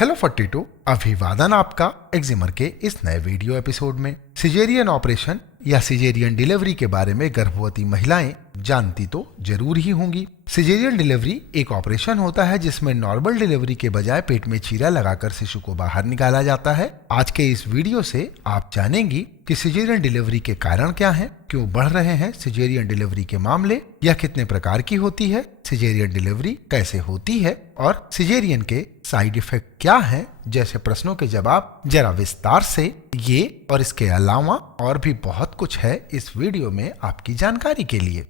Hello 42, अभिवादन आपका एक्जिमर के इस नए वीडियो एपिसोड में। सिजेरियन ऑपरेशन या सिजेरियन डिलीवरी के बारे में गर्भवती महिलाएं जानती तो जरूर ही होंगी। सिजेरियन डिलीवरी एक ऑपरेशन होता है जिसमें नॉर्मल डिलीवरी के बजाय पेट में चीरा लगाकर शिशु को बाहर निकाला जाता है। आज के इस वीडियो से आप जानेंगी कि सिजेरियन डिलीवरी के कारण क्या हैं, क्यों बढ़ रहे हैं सिजेरियन डिलीवरी के मामले, यह कितने प्रकार की होती है, सिजेरियन डिलीवरी कैसे होती है और सिजेरियन के साइड इफेक्ट क्या हैं जैसे प्रश्नों के जवाब जरा विस्तार से। ये और इसके अलावा और भी बहुत कुछ है इस वीडियो में आपकी जानकारी के लिए।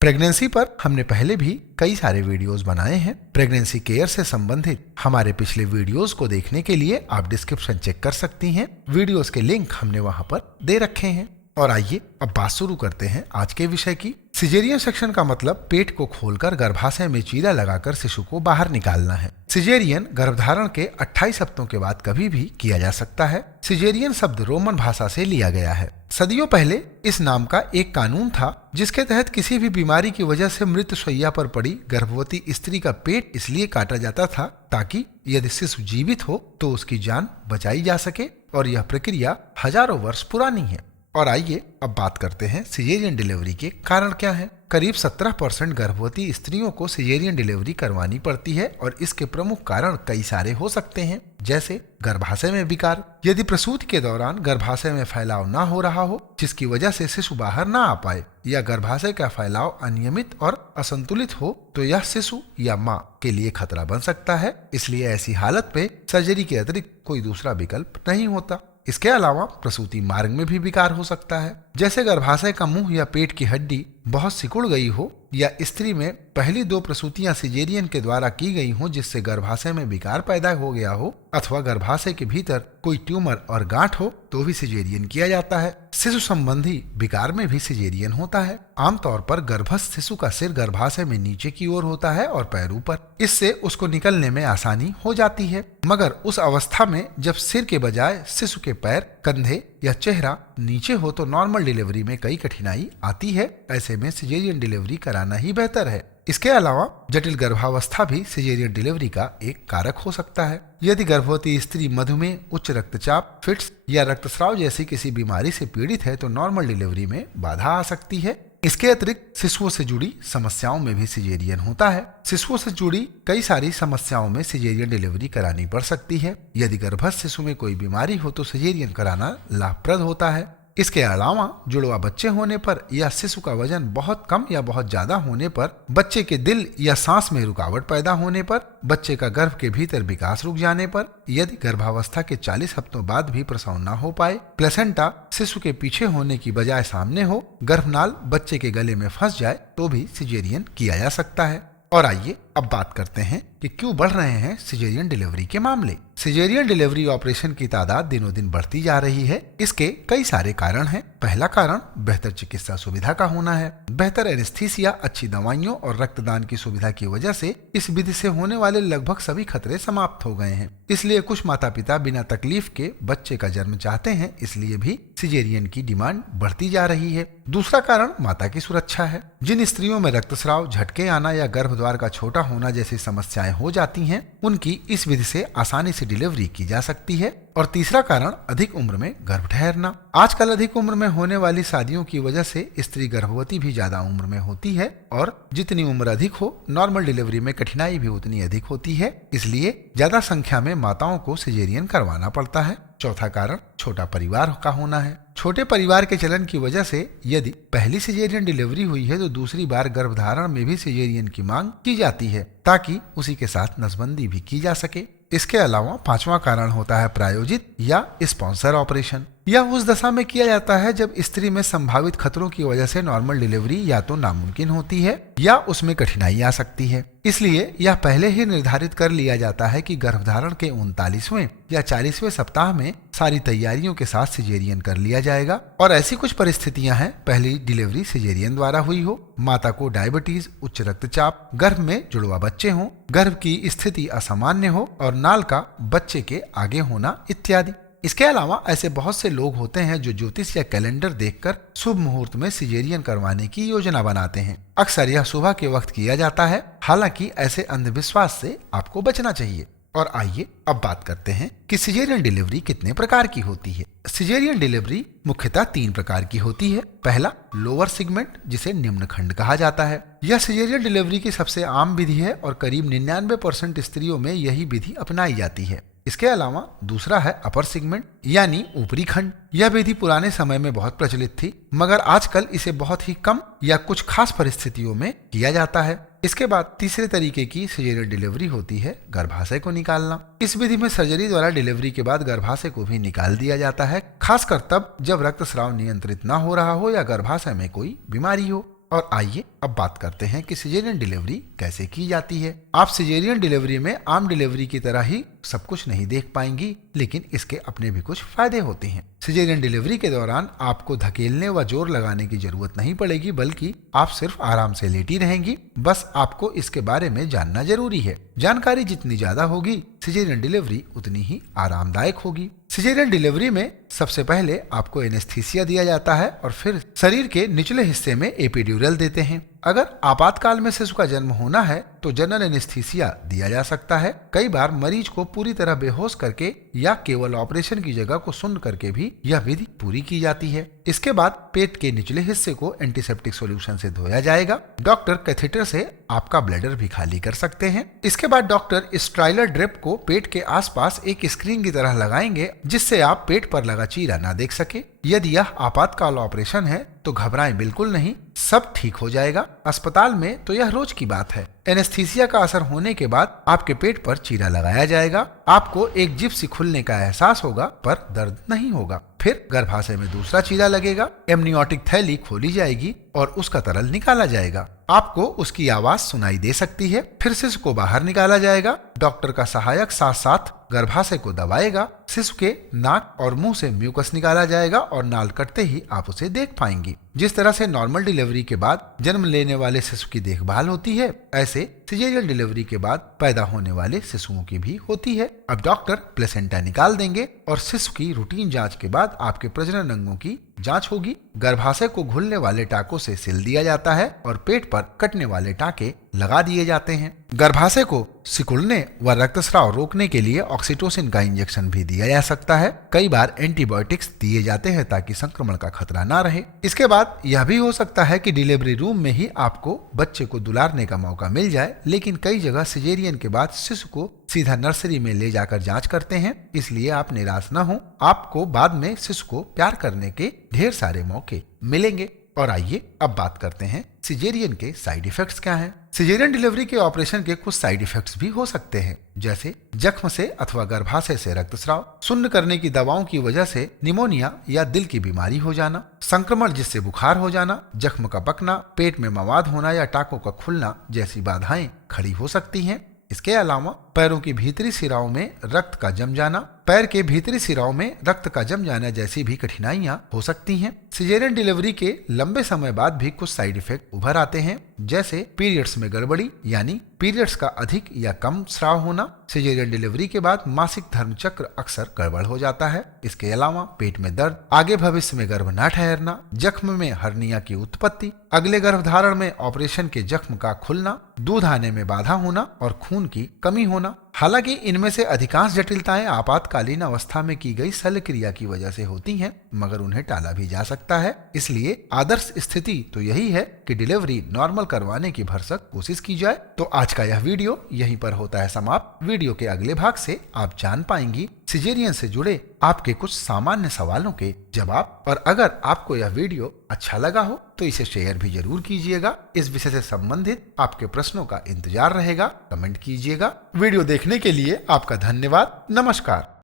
प्रेगनेंसी पर हमने पहले भी कई सारे वीडियोस बनाए हैं। प्रेगनेंसी केयर से संबंधित हमारे पिछले वीडियोस को देखने के लिए आप डिस्क्रिप्शन चेक कर सकती हैं। वीडियोस के लिंक हमने वहां पर दे रखे हैं। और आइए अब बात शुरू करते हैं आज के विषय की। सिजेरियन सेक्शन का मतलब पेट को खोलकर गर्भाशय में चीरा लगाकर शिशु को बाहर निकालना है। सिजेरियन गर्भधारण के 28 हफ्तों के बाद कभी भी किया जा सकता है। सिजेरियन शब्द रोमन भाषा से लिया गया है। सदियों पहले इस नाम का एक कानून था जिसके तहत किसी भी बीमारी की वजह से मृत शैया पर पड़ी गर्भवती स्त्री का पेट इसलिए काटा जाता था ताकि यदि शिशु जीवित हो तो उसकी जान बचाई जा सके, और यह प्रक्रिया हजारों वर्ष पुरानी है। और आइए अब बात करते हैं सिजेरियन डिलीवरी के कारण क्या है। करीब 17% गर्भवती स्त्रियों को सिजेरियन डिलीवरी करवानी पड़ती है और इसके प्रमुख कारण कई सारे हो सकते हैं, जैसे गर्भाशय में विकार। यदि प्रसूति के दौरान गर्भाशय में फैलाव ना हो रहा हो जिसकी वजह से शिशु बाहर ना आ पाए, या गर्भाशय का फैलाव अनियमित और असंतुलित हो तो यह शिशु या माँ के लिए खतरा बन सकता है। इसलिए ऐसी हालत में सर्जरी के अतिरिक्त कोई दूसरा विकल्प नहीं होता। इसके अलावा प्रसूति मार्ग में भी विकार हो सकता है, जैसे गर्भाशय का मुंह या पेट की हड्डी बहुत सिकुड़ गई हो, या स्त्री में पहली 2 प्रसूतियां सिजेरियन के द्वारा की गई हो जिससे गर्भाशय में विकार पैदा हो गया हो, अथवा गर्भाशय के भीतर कोई ट्यूमर और गांठ हो तो भी सिजेरियन किया जाता है। शिशु संबंधी विकार में भी सिजेरियन होता है। आमतौर पर गर्भस्थ शिशु का सिर गर्भाशय में नीचे की ओर होता है और पैर ऊपर। इससे उसको निकलने में आसानी हो जाती है। मगर उस अवस्था में जब सिर के बजाय शिशु के पैर, कंधे या चेहरा नीचे हो तो नॉर्मल डिलीवरी में कई कठिनाई आती है। ऐसे में सिजेरियन डिलीवरी कराना ही बेहतर है। इसके अलावा जटिल गर्भावस्था भी सिजेरियन डिलीवरी का एक कारक हो सकता है। यदि गर्भवती स्त्री मधुमेह, उच्च रक्तचाप, फिट्स या रक्तस्राव जैसी किसी बीमारी से पीड़ित है तो नॉर्मल डिलीवरी में बाधा आ सकती है। इसके अतिरिक्त शिशुओं से जुड़ी समस्याओं में भी सिजेरियन होता है। शिशुओं से जुड़ी कई सारी समस्याओं में सिजेरियन डिलीवरी करानी पड़ सकती है। यदि गर्भस्थ शिशु में कोई बीमारी हो तो सिजेरियन कराना लाभप्रद होता है। इसके अलावा जुड़वा बच्चे होने पर या शिशु का वजन बहुत कम या बहुत ज्यादा होने पर, बच्चे के दिल या सांस में रुकावट पैदा होने पर, बच्चे का गर्भ के भीतर विकास रुक जाने पर, यदि गर्भावस्था के 40 हफ्तों बाद भी प्रसव न हो पाए, प्लेसेंटा शिशु के पीछे होने की बजाय सामने हो, गर्भनाल बच्चे के गले में फंस जाए तो भी सिजेरियन किया जा सकता है। और आइए अब बात करते हैं कि क्यों बढ़ रहे हैं सिजेरियन डिलीवरी के मामले। सिजेरियन डिलीवरी ऑपरेशन की तादाद दिनों दिन बढ़ती जा रही है। इसके कई सारे कारण हैं। पहला कारण बेहतर चिकित्सा सुविधा का होना है। बेहतर एनेस्थीसिया, अच्छी दवाइयों और रक्तदान की सुविधा की वजह से इस विधि से होने वाले लगभग सभी खतरे समाप्त हो गए हैं। इसलिए कुछ माता पिता बिना तकलीफ के बच्चे का जन्म चाहते हैं, इसलिए भी सिजेरियन की डिमांड बढ़ती जा रही है। दूसरा कारण माता की सुरक्षा है। जिन स्त्रियों में रक्तस्राव, झटके आना या गर्भद्वार का छोटा होना जैसी समस्याएं हो जाती हैं, उनकी इस विधि से आसानी से डिलीवरी की जा सकती है। और तीसरा कारण अधिक उम्र में गर्भ ठहरना। आजकल अधिक उम्र में होने वाली शादियों की वजह से स्त्री गर्भवती भी ज्यादा उम्र में होती है, और जितनी उम्र अधिक हो नॉर्मल डिलीवरी में कठिनाई भी उतनी अधिक होती है। इसलिए ज्यादा संख्या में माताओं को सिजेरियन करवाना पड़ता है। चौथा कारण छोटा परिवार का होना है। छोटे परिवार के चलन की वजह से यदि पहली सिजेरियन डिलीवरी हुई है तो दूसरी बार गर्भधारण में भी सिजेरियन की मांग की जाती है ताकि उसी के साथ नसबंदी भी की जा सके। इसके अलावा पांचवा कारण होता है प्रायोजित या स्पॉन्सर ऑपरेशन। यह उस दशा में किया जाता है जब स्त्री में संभावित खतरों की वजह से नॉर्मल डिलीवरी या तो नामुमकिन होती है या उसमें कठिनाई आ सकती है। इसलिए यह पहले ही निर्धारित कर लिया जाता है कि गर्भधारण के 39वें या 40वें सप्ताह में सारी तैयारियों के साथ सिजेरियन कर लिया जाएगा। और ऐसी कुछ परिस्थितियां हैं, पहली डिलीवरी सिजेरियन द्वारा हुई हो, माता को डायबिटीज, उच्च रक्तचाप, गर्भ में जुड़वा बच्चे हों, गर्भ की स्थिति असामान्य हो और नाल का बच्चे के आगे होना इत्यादि। इसके अलावा ऐसे बहुत से लोग होते हैं जो ज्योतिष या कैलेंडर देखकर शुभ मुहूर्त में सिजेरियन करवाने की योजना बनाते हैं। अक्सर यह सुबह के वक्त किया जाता है, हालांकि ऐसे अंधविश्वास से आपको बचना चाहिए। और आइए अब बात करते हैं कि सिजेरियन डिलीवरी कितने प्रकार की होती है। सिजेरियन डिलीवरी मुख्यतः 3 प्रकार की होती है। पहला, लोअर सेगमेंट, जिसे निम्न खंड कहा जाता है। यह सिजेरियन डिलीवरी की सबसे आम विधि है और करीब 99% स्त्रियों में यही विधि अपनाई जाती है। इसके अलावा दूसरा है अपर सेगमेंट यानी ऊपरी खंड। यह विधि पुराने समय में बहुत प्रचलित थी, मगर आजकल इसे बहुत ही कम या कुछ खास परिस्थितियों में किया जाता है। इसके बाद तीसरे तरीके की सिजेरियन डिलीवरी होती है गर्भाशय को निकालना। इस विधि में सर्जरी द्वारा डिलीवरी के बाद गर्भाशय को भी निकाल दिया जाता है, खासकर तब जब रक्तस्राव नियंत्रित न हो रहा हो या गर्भाशय में कोई बीमारी हो। और आइए अब बात करते हैं कि सिजेरियन डिलीवरी कैसे की जाती है। आप सिजेरियन डिलीवरी में आम डिलीवरी की तरह ही सब कुछ नहीं देख पाएंगी, लेकिन इसके अपने भी कुछ फायदे होते हैं। सिजेरियन डिलीवरी के दौरान आपको धकेलने व जोर लगाने की जरूरत नहीं पड़ेगी, बल्कि आप सिर्फ आराम से लेटी रहेंगी। बस आपको इसके बारे में जानना जरूरी है। जानकारी जितनी ज्यादा होगी, सिजेरियन डिलीवरी उतनी ही आरामदायक होगी। सिजेरियन डिलीवरी में सबसे पहले आपको एनेस्थीसिया दिया जाता है और फिर शरीर के निचले हिस्से में एपिड्यूरल देते हैं। अगर आपातकाल में शिशु का जन्म होना है तो जनरल एनेस्थीसिया दिया जा सकता है। कई बार मरीज को पूरी तरह बेहोश करके या केवल ऑपरेशन की जगह को सुन्न करके भी यह विधि पूरी की जाती है। इसके बाद पेट के निचले हिस्से को एंटीसेप्टिक सॉल्यूशन से धोया जाएगा। डॉक्टर कैथेटर से आपका ब्लैडर भी खाली कर सकते हैं। इसके बाद डॉक्टर स्ट्राइलर ड्रिप को पेट के आसपास एक स्क्रीन की तरह लगाएंगे, जिससे आप पेट पर लगा चीरा ना देख सके। यदि यह आपातकाल ऑपरेशन है तो घबराएं बिल्कुल नहीं, सब ठीक हो जाएगा। अस्पताल में तो यह रोज की बात है। एनेस्थीसिया का असर होने के बाद आपके पेट पर चीरा लगाया जाएगा। आपको एक जिप्सी खुलने का एहसास होगा, पर दर्द नहीं होगा। फिर गर्भाशय में दूसरा चीरा लगेगा, एमनियोटिक थैली खोली जाएगी और उसका तरल निकाला जाएगा। आपको उसकी आवाज सुनाई दे सकती है। फिर शिशु को बाहर निकाला जाएगा। डॉक्टर का सहायक साथ साथ गर्भाशय को दबाएगा। शिशु के नाक और मुंह से म्यूकस निकाला जाएगा और नाल कटते ही आप उसे देख पाएंगी। जिस तरह से नॉर्मल डिलीवरी के बाद जन्म लेने वाले शिशु की देखभाल होती है, ऐसे सिजेरियन डिलीवरी के बाद पैदा होने वाले शिशुओं की भी होती है। अब डॉक्टर प्लेसेंटा निकाल देंगे और शिशु की रूटीन जांच के बाद आपके प्रजनन अंगों की जांच होगी। गर्भाशय को घुलने वाले टाकों से सिल दिया जाता है और पेट पर कटने वाले टाके लगा दिए जाते हैं। गर्भाशय को सिकुड़ने व रक्तस्राव रोकने के लिए ऑक्सीटोसिन का इंजेक्शन भी दिया जा सकता है। कई बार एंटीबायोटिक्स दिए जाते हैं ताकि संक्रमण का खतरा ना रहे। इसके बाद यह भी हो सकता है कि डिलीवरी रूम में ही आपको बच्चे को दुलारने का मौका मिल जाए, लेकिन कई जगह सिजेरियन के बाद शिशु को सीधा नर्सरी में ले जाकर जांच करते हैं, इसलिए आप निराश न हो। आपको बाद में शिशु को प्यार करने के ढेर सारे मौके मिलेंगे। और आइए अब बात करते हैं सिजेरियन के साइड इफेक्ट्स क्या हैं। सिजेरियन डिलीवरी के ऑपरेशन के कुछ साइड इफेक्ट्स भी हो सकते हैं, जैसे जख्म से अथवा गर्भाशय से रक्तस्राव, सुन्न करने की दवाओं की वजह से निमोनिया या दिल की बीमारी हो जाना, संक्रमण जिससे बुखार हो जाना, जख्म का पकना, पेट में मवाद होना या टाकों का खुलना जैसी बाधाएं खड़ी हो सकती हैं। इसके अलावा पैरों की भीतरी सिराओं में रक्त का जम जाना, पैर के भीतरी सिराओं में रक्त का जम जाना जैसी भी कठिनाइयां हो सकती हैं। सिजेरियन डिलीवरी के लंबे समय बाद भी कुछ साइड इफेक्ट उभर आते हैं, जैसे पीरियड्स में गड़बड़ी यानी पीरियड्स का अधिक या कम स्राव होना। सिजेरियन डिलीवरी के बाद मासिक धर्म चक्र अक्सर गड़बड़ हो जाता है। इसके अलावा पेट में दर्द, आगे भविष्य में गर्भ न ठहरना, जख्म में हर्निया की उत्पत्ति, अगले गर्भधारण में ऑपरेशन के जख्म का खुलना, दूध आने में बाधा होना और खून की कमी होना। हालांकि इनमें से अधिकांश जटिलताएं आपातकालीन अवस्था में की गई शल्य क्रिया की वजह से होती हैं, मगर उन्हें टाला भी जा सकता है। इसलिए आदर्श स्थिति तो यही है कि डिलीवरी नॉर्मल करवाने की भरसक कोशिश की जाए। तो आज का यह वीडियो यहीं पर होता है समाप्त। वीडियो के अगले भाग से आप जान पाएंगी सिजेरियन से जुड़े आपके कुछ सामान्य सवालों के जवाब। और अगर आपको यह वीडियो अच्छा लगा हो तो इसे शेयर भी जरूर कीजिएगा। इस विषय से संबंधित आपके प्रश्नों का इंतजार रहेगा, कमेंट कीजिएगा। वीडियो देखने के लिए आपका धन्यवाद। नमस्कार।